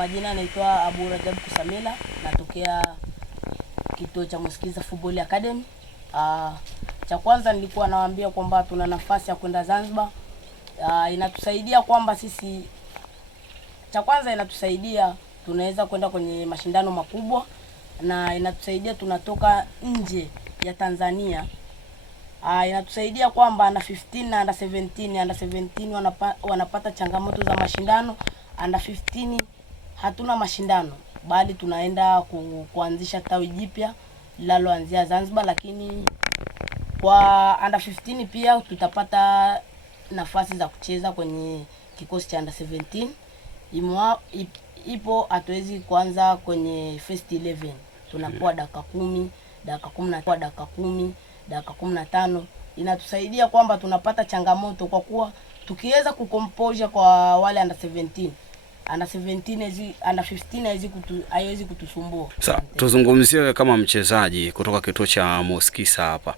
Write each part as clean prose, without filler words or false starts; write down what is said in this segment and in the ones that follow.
majina naitwa Abu Rajab Kusamila, natokea kituo cha Mosikiza Football Academy. Cha kwanza nilikuwa nawaambia kwamba tuna nafasi ya kwenda Zanzibar. Inatusaidia kwamba sisi, cha kwanza inatusaidia tunaweza kwenda kwenye mashindano makubwa, na inatusaidia tunatoka nje ya Tanzania. Inatusaidia kwamba under 15 na under 17, under 17 wanapata changamoto za mashindano, under 15 hatuna mashindano, bali tunaenda kuanzisha tawi jipya linaloanzia Zanzibar. Lakini kwa under 15 pia tutapata nafasi za kucheza kwenye kikosi cha under 17. Ipo hatuwezi kuanza kwenye first 11, tunakuwa dakika 10, dakika 10, dakika 10, dakika 15. Inatusaidia kwamba tunapata changamoto, kwa kuwa tukiweza kucompose kwa wale under 17, under 17 under 15 haiwezi kutusumbua. Sasa tuzungumzie wewe kama mchezaji kutoka kituo cha Mosikiza hapa.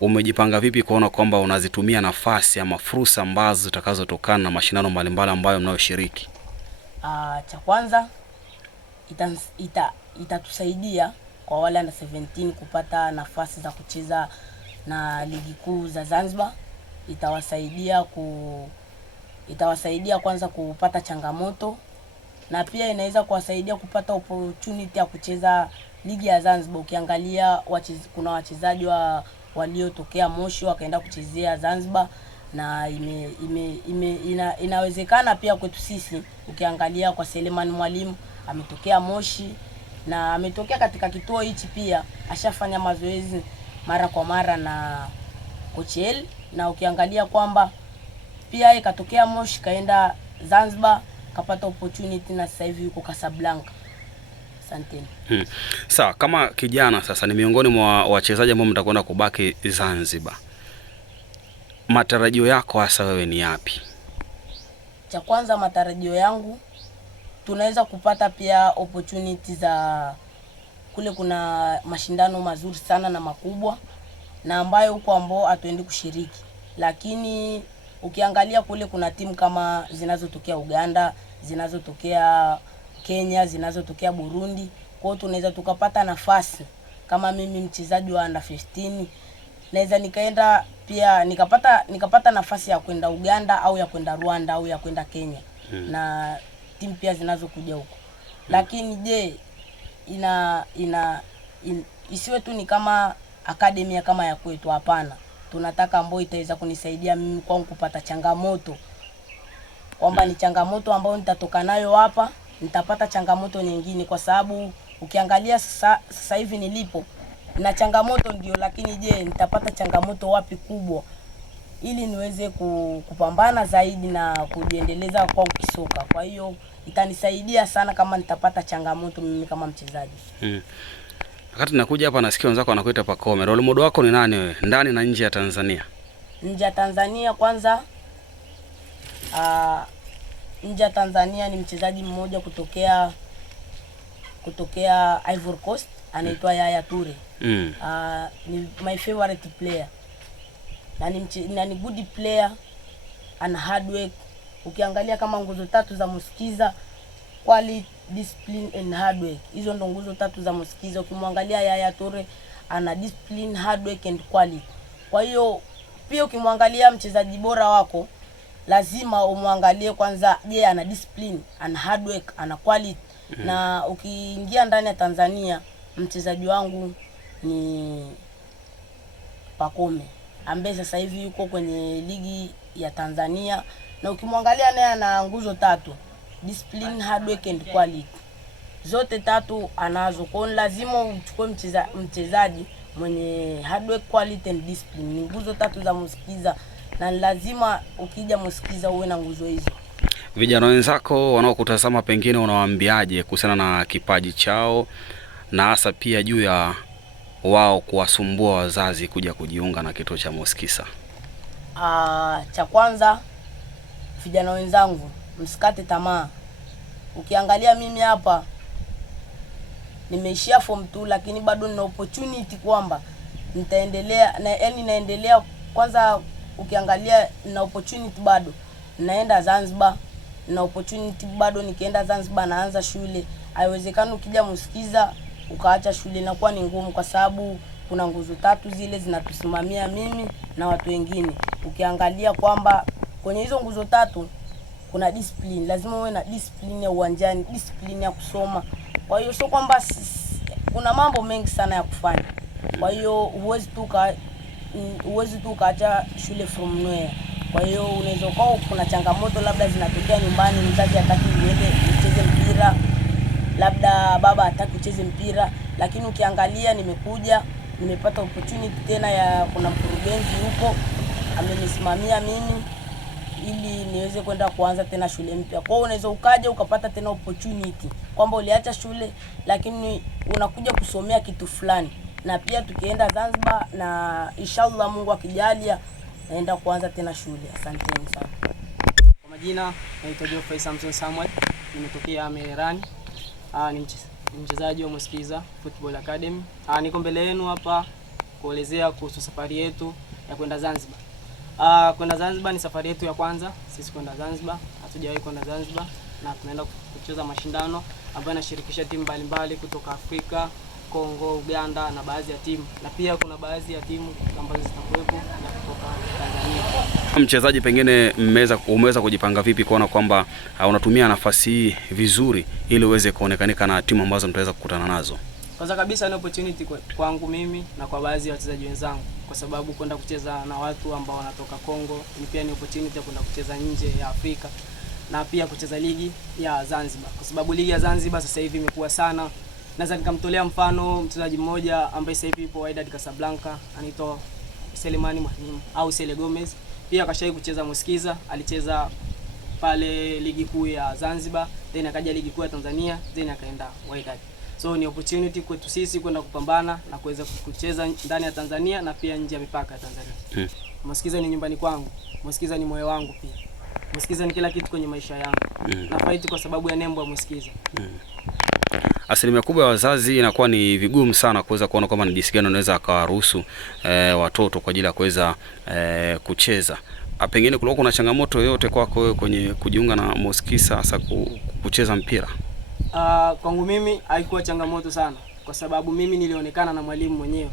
Umejipanga vipi kuona kwamba unazitumia nafasi ama fursa ambazo zitakazotokana na mashindano mbalimbali ambayo mnayoshiriki? Cha kwanza itatusaidia kwa wale under 17 kupata nafasi za kucheza na ligi kuu za Zanzibar. Itawasaidia kwanza kupata changamoto, na pia inaweza kuwasaidia kupata opportunity ya kucheza ligi ya Zanzibar. Ukiangalia kuna wachezaji waliotokea Moshi wakaenda kuchezea Zanzibar, na inawezekana pia kwetu sisi. Ukiangalia kwa Selemani Mwalimu ametokea Moshi na ametokea katika kituo hichi, pia ashafanya mazoezi mara kwa mara na Kochel, na ukiangalia kwamba pia ikatokea Moshi kaenda Zanzibar kapata opportunity, na sasa hivi yuko Casablanca. Asante. Sawa, kama kijana sasa ni miongoni mwa wachezaji ambao mtakwenda kubaki Zanzibar, matarajio yako hasa wewe ni yapi? Cha kwanza matarajio yangu tunaweza kupata pia opportunity za kule, kuna mashindano mazuri sana na makubwa na ambayo huko ambao hatuendi kushiriki. Lakini ukiangalia kule kuna timu kama zinazotokea Uganda, zinazotokea Kenya, zinazotokea Burundi. Kwa hiyo tunaweza tukapata nafasi, kama mimi mchezaji wa under 15 naweza nikaenda pia nikapata nafasi ya kwenda Uganda au ya kwenda Rwanda au ya kwenda Kenya na timu pia zinazokuja huko. Lakini je, isiwe tu ni kama akademia kama ya kwetu? Hapana, tunataka ambayo itaweza kunisaidia mimi kwangu kupata changamoto, kwamba ni changamoto ambayo nitatoka nayo hapa, nitapata changamoto nyingine. Kwa sababu ukiangalia sasa hivi nilipo na changamoto ndio, lakini je, nitapata changamoto wapi kubwa ili niweze kupambana zaidi na kujiendeleza kwa kisoka. Kwa hiyo itanisaidia sana kama nitapata changamoto mimi kama mchezaji. Wakati nakuja hapa nasikia wenzako wanakuita Pacome. Role model wako ni nani wewe, ndani na nje ya Tanzania? Nje ya Tanzania kwanza, nje ya Tanzania ni mchezaji mmoja kutokea Ivory Coast, anaitwa Yaya Toure. Ni my favorite player, na ni good player, ana hard work. Ukiangalia kama nguzo tatu za Mosikiza, quality, discipline and hard work, hizo ndo nguzo tatu za Mosikiza. Ukimwangalia Yaya Toure ana discipline, hard work and quality. Kwa hiyo pia ukimwangalia mchezaji bora wako lazima umwangalie kwanza, je, ana discipline, ana hard work, ana quality. Na ukiingia ndani ya Tanzania, mchezaji wangu ni Pacome, ambaye sasa hivi yuko kwenye ligi ya Tanzania, na ukimwangalia naye ana nguzo tatu: discipline, hard work and quality. Zote tatu anazo. Kwa hiyo lazima uchukue mchezaji mwenye hard work, quality and discipline. Ni nguzo tatu za Mosikiza, na lazima ukija Mosikiza uwe na nguzo hizo. Vijana wenzako wanaokutazama pengine unawaambiaje kuhusiana na kipaji chao, na hasa pia juu ya wao kuwasumbua wazazi kuja kujiunga na kituo cha Mosikiza? Cha kwanza, vijana wenzangu, msikate tamaa. Ukiangalia mimi hapa nimeishia form 2, lakini bado nina opportunity kwamba nitaendelea naendelea. Kwanza ukiangalia na opportunity bado naenda Zanzibar, na opportunity bado nikienda Zanzibar naanza shule. Haiwezekani ukija Msikiza ukaacha shule, inakuwa ni ngumu kwa sababu kuna nguzo tatu zile zinatusimamia mimi na watu wengine. Ukiangalia kwamba kwenye hizo nguzo tatu kuna discipline, lazima uwe na discipline ya uwanjani, discipline ya kusoma. Kwa hiyo sio kwamba kuna mambo mengi sana ya kufanya. Kwa hiyo huwezi tu ukaacha shule from nowhere. Kwa hiyo unaweza kuwa kuna changamoto labda zinatokea nyumbani, mzazi hataki uende ucheze mpira, labda baba hataki ucheze mpira, lakini ukiangalia nimepata opportunity tena ya kuna mkurugenzi huko amenisimamia mimi ili niweze kwenda kuanza tena shule mpya. Kwa hiyo unaweza ukaja ukapata tena opportunity kwamba uliacha shule lakini unakuja kusomea kitu fulani. Na pia tukienda Zanzibar na inshallah Mungu akijalia naenda kuanza tena shule. Asanteni sana. Kwa majina naitwa Geoffrey Samson Samuel, nimetokea Mererani. Ni mchezaji wa Msikiza Football Academy. Niko mbele yenu hapa kuelezea kuhusu safari yetu ya kwenda Zanzibar. Kwenda Zanzibar ni safari yetu ya kwanza sisi kwenda Zanzibar. Hatujawahi kwenda Zanzibar na tunaenda kucheza mashindano ambayo yanashirikisha timu mbalimbali kutoka Afrika, Kongo, Uganda na baadhi ya timu. Na pia kuna baadhi ya timu ambazo zitakuwepo kutoka Tanzania. Mchezaji, pengine umeweza kujipanga vipi kuona kwamba unatumia nafasi hii vizuri ili uweze kuonekanika na timu ambazo mtaweza kukutana nazo? Kwanza kabisa ni opportunity kwangu mimi na kwa baadhi ya wachezaji wenzangu, kwa sababu kwenda kucheza na watu ambao wanatoka Kongo ni pia ni opportunity ya kwenda kucheza nje ya Afrika na pia kucheza ligi ya Zanzibar, kwa sababu ligi ya Zanzibar sasa hivi imekuwa sana. Naweza nikamtolea mfano mchezaji mmoja ambaye sasa hivi yupo Wydad Casablanca, anaitwa Selemani Mwalimu au Sele Gomez. Pia akashawahi kucheza Msikiza, alicheza pale ligi kuu ya Zanzibar, then akaja ligi kuu ya Tanzania, then akaenda Wydad. So ni opportunity kwetu sisi kwenda kupambana na kuweza kucheza ndani ya Tanzania na pia nje ya mipaka ya Tanzania. Msikiza ni nyumbani kwangu, Msikiza ni moyo wangu pia. Msikiza ni kila kitu kwenye maisha yangu. Na fight kwa sababu ya nembo ya Msikiza. Asilimia kubwa ya wazazi inakuwa ni vigumu sana kuweza kuona kama ni jinsi gani unaweza akawaruhusu watoto kwa ajili ya kuweza kucheza. Pengine kulikuwa kuna changamoto yoyote kwako wewe kwenye kujiunga na Msikiza hasa kucheza mpira? Kwangu mimi haikuwa changamoto sana, kwa sababu mimi nilionekana na mwalimu mwenyewe.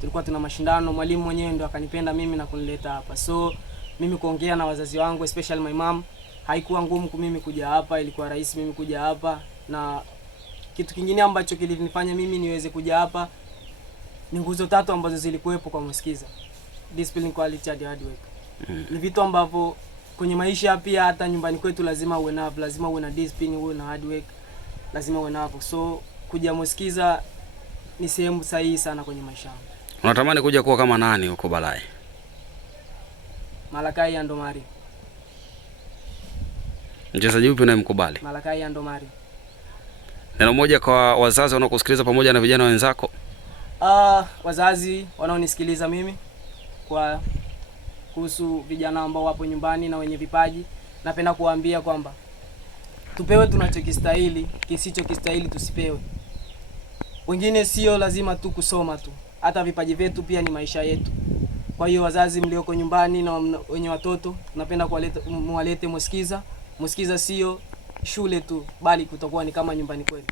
Tulikuwa tuna mashindano, mwalimu mwenyewe ndo akanipenda mimi na kunileta hapa. So mimi kuongea na wazazi wangu, especially my mom, haikuwa ngumu kwa mimi kuja hapa, ilikuwa rahisi mimi kuja hapa. Na kitu kingine ambacho kilinifanya mimi niweze kuja hapa ni nguzo tatu ambazo zilikuwepo kwa Msikiza: discipline, quality and hard work. Ni vitu ambavyo kwenye maisha pia hata nyumbani kwetu lazima uwe navyo, lazima uwe na discipline, uwe na hard work, lazima uwe navyo. So kuja Msikiza ni sehemu sahihi sana kwenye maisha yangu. Unatamani kuja kuwa kama nani huko Balai? Malakai Andomari. Mchezaji upi unayemkubali? Malakai Andomari. Neno moja kwa wazazi wanaokusikiliza pamoja na vijana wenzako? Wazazi wanaonisikiliza mimi, kwa kuhusu vijana ambao wapo nyumbani na wenye vipaji, napenda kuwaambia kwamba tupewe tunachokistahili, kisichokistahili tusipewe. Wengine sio lazima tu kusoma tu, hata vipaji vyetu pia ni maisha yetu. Kwa hiyo wazazi mlioko nyumbani na wenye watoto, napenda muwalete Msikiza. Msikiza sio shule tu, bali kutakuwa ni kama nyumbani kwenu.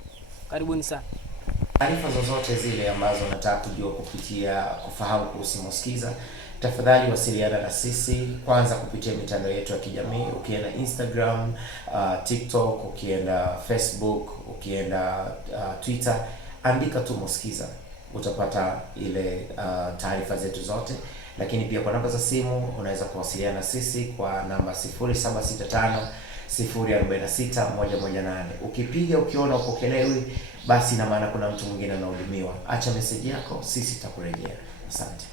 Karibuni sana. Taarifa zozote zile ambazo unataka kujua kufahamu kuhusu Msikiza, tafadhali wasiliana na sisi kwanza kupitia mitandao yetu ya kijamii. Ukienda Instagram, TikTok, ukienda Facebook, ukienda Twitter, andika tu Msikiza, utapata ile taarifa zetu zote. Lakini pia kwa namba za simu unaweza kuwasiliana na sisi kwa namba 0765 046 118. Ukipiga ukiona upokelewi, basi na maana kuna mtu mwingine anahudumiwa. Acha message yako, sisi tutakurejea. Asante.